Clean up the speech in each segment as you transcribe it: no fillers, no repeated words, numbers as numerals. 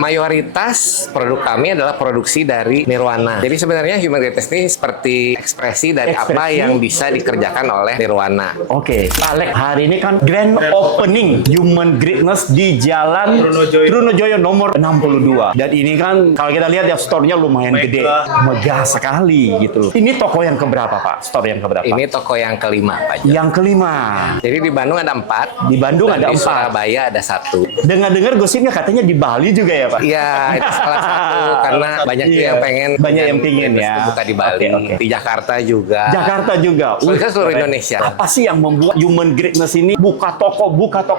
Mayoritas produk kami adalah produksi dari Nirwana. Jadi sebenarnya Human Greatness ini seperti ekspresi dari apa yang bisa dikerjakan oleh Nirwana. Oke, Pak Alex, hari ini kan grand opening Human Greatness di Jalan Trunojoyo nomor 62. Dan ini kan kalau kita lihat ya store-nya lumayan gede, megah sekali gitu. Ini toko yang keberapa, Pak? Store yang keberapa? Ini toko yang kelima, Pak Jo. Yang kelima. Jadi di Bandung ada 4. Di Bandung dan ada di 4. Surabaya ada 1. Dengar-dengar gosipnya katanya di Bali juga ya, Pak? Iya, itu salah satu karena banyak yang pengen. Banyak yang pengen ya. Buka di Bali, di Jakarta juga. Jakarta juga. Soalnya seluruh Indonesia. Apa sih yang membuat Human Greatness ini buka toko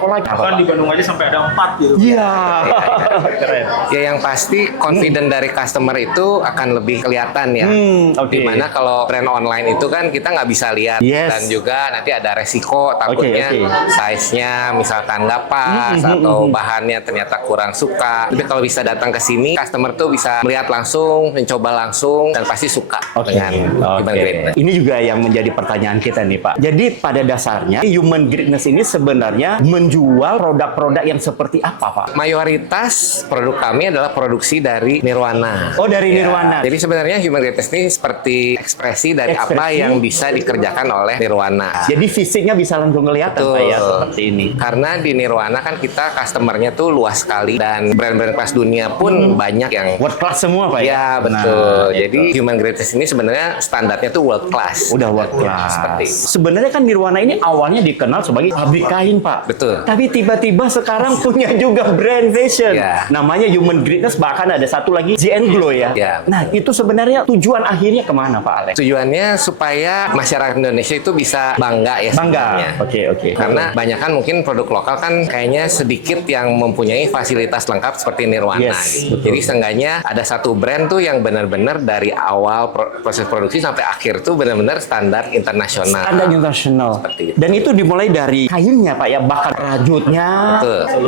lagi? Bahkan di Bandung aja sampai ada 4 gitu. Iya. Keren. Ya yang pasti confident dari customer itu akan lebih kelihatan ya. Oke. Dimana kalau brand online itu kan kita nggak bisa lihat. Yes. Dan juga nanti ada resiko takutnya size-nya misalkan nggak pas atau bahannya ternyata kurang suka. Tapi kalau bisa datang ke sini, customer tuh bisa melihat langsung, mencoba langsung dan pasti suka dengan Human Greatness. Ini juga yang menjadi pertanyaan kita nih, Pak. Jadi pada dasarnya Human Greatness ini sebenarnya menjual produk-produk yang seperti apa, Pak? Mayoritas produk kami adalah produksi dari Nirwana. Oh, dari Nirwana. Jadi sebenarnya Human Greatness ini seperti ekspresi dari apa yang bisa dikerjakan oleh Nirwana. Jadi fisiknya bisa langsung kelihatan, Pak ya, seperti ini. Karena di Nirwana kan kita customernya tuh luas sekali dan brand-brand kelas dunia pun banyak yang world class semua, Pak ya? Ya, betul. Jadi Human Greatness ini sebenarnya standarnya tuh world class. Udah world class. Seperti itu. Sebenarnya kan Nirwana ini awalnya dikenal sebagai pabrik kain, Pak. Betul. Tapi tiba-tiba sekarang punya juga brand fashion. Ya. Namanya Human Greatness, bahkan ada satu lagi GN Glow ya. Ya. Nah, itu sebenarnya tujuan akhirnya kemana, Pak Alex? Tujuannya supaya masyarakat Indonesia itu bisa bangga ya sebenarnya. Oke. Karena banyak kan mungkin produk lokal kan kayaknya sedikit yang mempunyai fasilitas lengkap seperti Nirwana. Yes, Gitu. Jadi seenggaknya ada satu brand tuh yang benar-benar dari awal proses produksi sampai akhir tuh benar-benar standar internasional. Standar internasional. Seperti itu. Dan itu dimulai dari kainnya, Pak ya, bahkan rajutnya,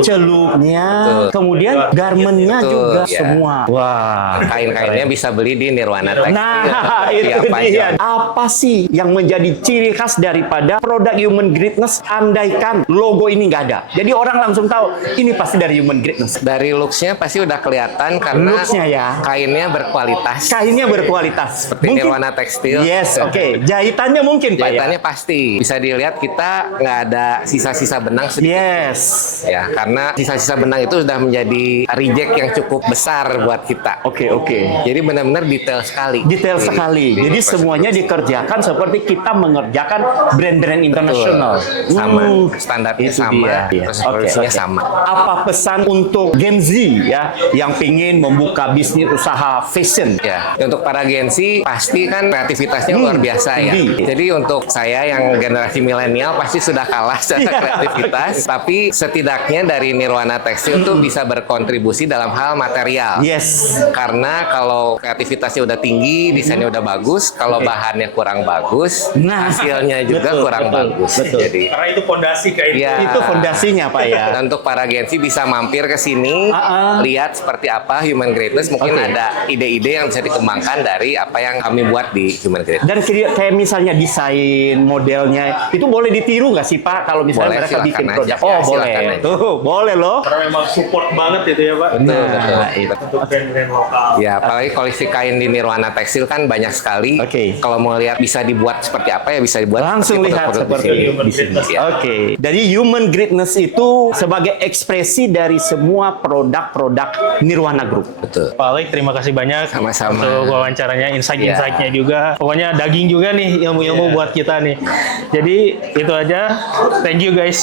celupnya, kemudian garmennya juga semua. Wah, Kain-kainnya bisa beli di Nirwana Tekstil. nah, itu dia. Apa sih yang menjadi ciri khas daripada produk Human Greatness andaikan logo ini nggak ada? Jadi orang langsung tahu ini pasti dari Human Greatness. Dari looks-nya pasti udah kelihatan karena Looks-nya ya. kainnya berkualitas. Kainnya berkualitas. Seperti Nirwana Tekstil. Yes, oke. Jahitannya mungkin, Pak ya. Jahitannya pasti. Bisa dilihat kita nggak ada sisa-sisa benang sedikit. Yes. Ya, karena sisa-sisa benang itu sudah menjadi reject yang cukup besar buat kita. Oke. Jadi benar-benar detail sekali. Detail sekali. Jadi semuanya dikerjakan seperti kita mengerjakan brand-brand internasional. Sama, standarnya itu sama, dia. proses produksinya sama. Apa pesan untuk Gen Z ya yang pingin membuka bisnis usaha fashion? Ya, untuk para Gen Z pasti kan kreativitasnya luar biasa ya. Jadi untuk saya yang generasi milenial pasti sudah kalah secara kreativitas, tapi setidaknya dari Nirwana Tekstil tuh bisa berkontribusi dalam hal material. Yes. Karena kalau kreativitasnya udah tinggi, desainnya udah bagus, kalau bahannya kurang bagus, hasilnya juga kurang bagus. Jadi Karena itu fondasi kayak ya, Itu fondasinya, Pak ya. dan untuk para Gen Z bisa mampir ke sini, lihat seperti apa Human Greatness. Mungkin ada ide-ide yang bisa dikembangkan dari apa yang kami buat di Human Greatness. Dan kayak misalnya desain modelnya itu boleh ditiru nggak sih, Pak? Kalau misalnya Boleh, mereka bikin silakan produk. aja. Oh, Ya, boleh. silakan aja. Tuh, boleh loh. karena memang support banget gitu ya, Pak. Betul. Untuk brand-brand lokal. Ya, apalagi koleksi kain di Nirwana Tekstil kan banyak sekali. Kalau mau lihat bisa dibuat seperti apa ya bisa dibuat. Langsung lihat seperti Human Greatness. Ya. Oke. Jadi Human Greatness itu sebagai ekspresi dari semua produk-produk Nirwana Group. Betul. Pak Alex, terima kasih banyak Sama-sama. untuk wawancaranya, insight-insightnya juga. Pokoknya daging juga nih ilmu-ilmu buat kita nih. Jadi itu aja. Thank you guys.